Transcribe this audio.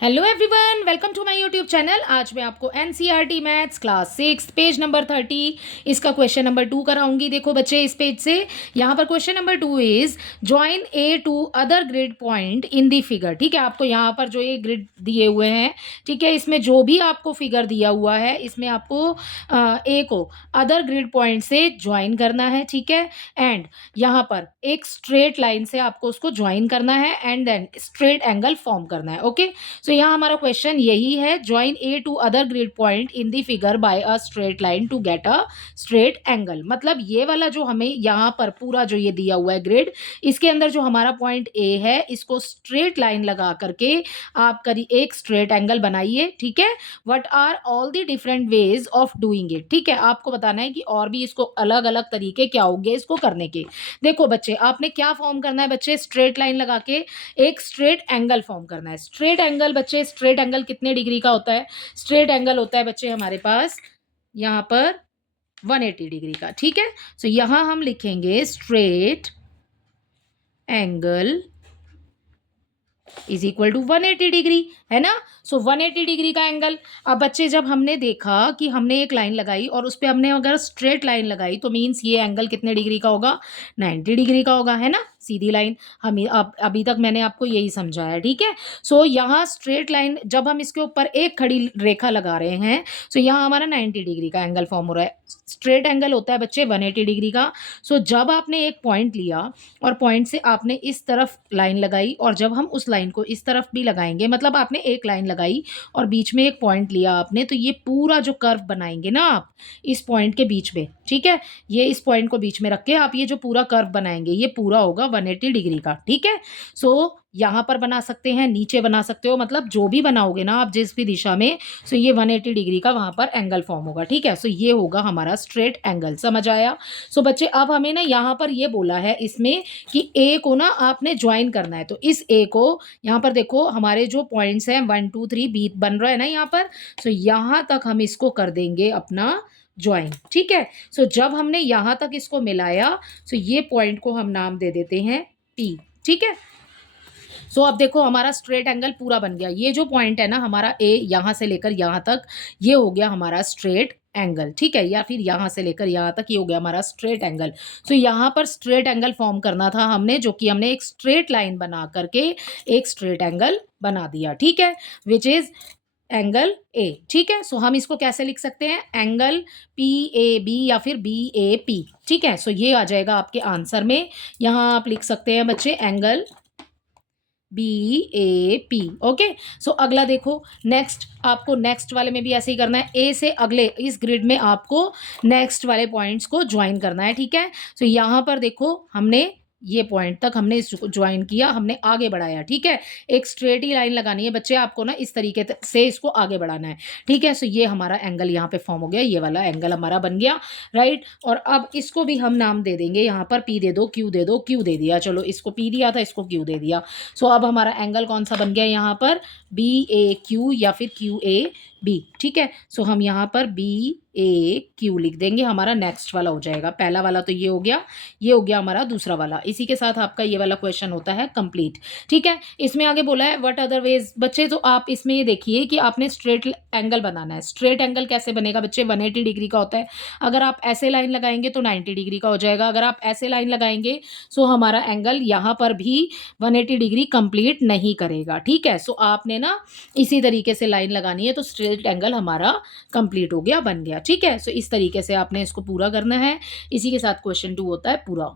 Hello everyone, welcome to my YouTube channel. आज मैं आपको NCERT maths class 6 page number 30 इसका क्वेश्चन नंबर 2 कराऊंगी। देखो बच्चे, इस पेज से यहाँ पर question number 2 is join a two other grid point in the figure. ठीक है, आपको यहाँ पर जो ये ग्रिड दिए हुए हैं, ठीक है, इसमें जो भी आपको फिगर दिया हुआ है, इसमें आपको ए को अदर ग्रिड पॉइंट से ज्वाइन करना है। ठीक है, एंड यहाँ पर एक स्ट्रेट लाइन से आपको उसको ज्वाइन करना है and then straight angle form करना है। ओके, सो यहाँ हमारा क्वेश्चन यही है, join a two other grid point in the figure by a straight line to get a straight angle. मतलब ये वाला जो हमें यहाँ पर पूरा जो ये दिया हुआ है ग्रिड, इसके अंदर जो हमारा पॉइंट ए है, इसको स्ट्रेट लाइन लगा करके आप करी एक स्ट्रेट एंगल बनाइए। ठीक है, what are all the different ways of doing it. ठीक है, आपको बताना है कि और भी इसको अलग अलग तरीके क्या होंगे इसको करने के। देखो बच्चे, आपने क्या फॉर्म करना है बच्चे, स्ट्रेट लाइन लगा के एक स्ट्रेट एंगल फॉर्म करना है। स्ट्रेट एंगल बच्चे, स्ट्रेट एंगल कितने डिग्री का होता है? स्ट्रेट एंगल होता है बच्चे हमारे पास यहाँ पर 180 डिग्री का। ठीक है, सो यहां हम लिखेंगे straight angle is equal to 180 degree, है ना। सो 180 डिग्री का एंगल। अब बच्चे, जब हमने देखा कि हमने एक लाइन लगाई और उस पर हमने अगर स्ट्रेट लाइन लगाई तो मीन्स ये एंगल कितने डिग्री का होगा? 90 डिग्री का होगा, है ना, सीधी लाइन। हम अब अभी तक मैंने आपको यही समझाया। ठीक है, सो यहाँ स्ट्रेट लाइन जब हम इसके ऊपर एक खड़ी रेखा लगा रहे हैं, सो यहाँ हमारा 90 डिग्री का एंगल फॉर्म हो रहा है। स्ट्रेट एंगल होता है बच्चे 180 डिग्री का। सो जब आपने एक पॉइंट लिया और पॉइंट से आपने इस तरफ लाइन लगाई और जब हम उस लाइन को इस तरफ भी लगाएंगे, मतलब आपने एक लाइन लगाई और बीच में एक पॉइंट लिया आपने, तो ये पूरा जो कर्व बनाएंगे ना आप इस पॉइंट के बीच में, ठीक है, ये इस पॉइंट को बीच में रख के आप ये जो पूरा कर्व बनाएंगे ये पूरा होगा 180 डिग्री का। ठीक है, सो यहाँ पर बना सकते हैं, नीचे बना सकते हो, मतलब जो भी बनाओगे ना आप जिस भी दिशा में, सो ये 180 डिग्री का वहां पर एंगल फॉर्म होगा। ठीक है, सो ये होगा हमारा स्ट्रेट एंगल। समझ आया? सो बच्चे, अब हमें ना यहाँ पर ये बोला है इसमें कि ए को ना आपने ज्वाइन करना है। तो इस ए को यहाँ पर देखो, हमारे जो पॉइंट्स हैं 1 2 3 बी बन रहा है ना यहाँ पर, सो यहाँ तक हम इसको कर देंगे अपना ज्वाइन। ठीक है, सो जब हमने यहाँ तक इसको मिलाया, सो ये पॉइंट को हम नाम दे देते हैं पी। ठीक है, सो अब देखो हमारा स्ट्रेट एंगल पूरा बन गया। ये जो पॉइंट है ना हमारा ए, यहाँ से लेकर यहाँ तक ये हो गया हमारा स्ट्रेट एंगल। ठीक है, या फिर यहाँ से लेकर यहाँ तक ये हो गया हमारा स्ट्रेट एंगल। सो यहाँ पर स्ट्रेट एंगल फॉर्म करना था हमने, जो कि हमने एक स्ट्रेट लाइन बना करके एक स्ट्रेट एंगल बना दिया। ठीक है, विच इज एंगल ए। ठीक है, सो हम इसको कैसे लिख सकते हैं? एंगल पी ए बी या फिर बी ए पी। ठीक है, सो ये आ जाएगा आपके आंसर में। यहाँ आप लिख सकते हैं बच्चे angle B A P. Okay, so अगला देखो, नेक्स्ट आपको नेक्स्ट वाले में भी ऐसे ही करना है। ए से अगले इस ग्रिड में आपको नेक्स्ट वाले पॉइंट्स को ज्वाइन करना है। ठीक है, सो यहाँ पर देखो हमने ये पॉइंट तक हमने इसको ज्वाइन किया, हमने आगे बढ़ाया। ठीक है, एक स्ट्रेट ही लाइन लगानी है बच्चे आपको ना, इस तरीके से इसको आगे बढ़ाना है। ठीक है, सो ये हमारा एंगल यहाँ पे फॉर्म हो गया, ये वाला एंगल हमारा बन गया, राइट। और अब इसको भी हम नाम दे देंगे, यहाँ पर पी दे दो, क्यू दे दो, क्यू दे दिया, चलो इसको पी दिया था, इसको क्यू दे दिया। सो अब हमारा एंगल कौन सा बन गया यहाँ पर? बी ए क्यू या फिर क्यू ए बी। ठीक है, सो हम यहाँ पर बी ए क्यू लिख देंगे, हमारा नेक्स्ट वाला हो जाएगा। पहला वाला तो ये हो गया, ये हो गया हमारा दूसरा वाला। इसी के साथ आपका ये वाला क्वेश्चन होता है कंप्लीट। ठीक है, इसमें आगे बोला है व्हाट अदर वेज। बच्चे, तो आप इसमें ये देखिए कि आपने स्ट्रेट एंगल बनाना है। स्ट्रेट एंगल कैसे बनेगा बच्चे? 180 डिग्री का होता है। अगर आप ऐसे लाइन लगाएंगे तो 90 डिग्री का हो जाएगा। अगर आप ऐसे लाइन लगाएंगे सो हमारा एंगल यहाँ पर भी 180 डिग्री कंप्लीट नहीं करेगा। ठीक है, सो आपने ना इसी तरीके से लाइन लगानी है, तो स्ट्रेट एंगल हमारा कंप्लीट हो गया, बन गया। ठीक है, सो इस तरीके से आपने इसको पूरा करना है। इसी के साथ क्वेश्चन 2 होता है पूरा।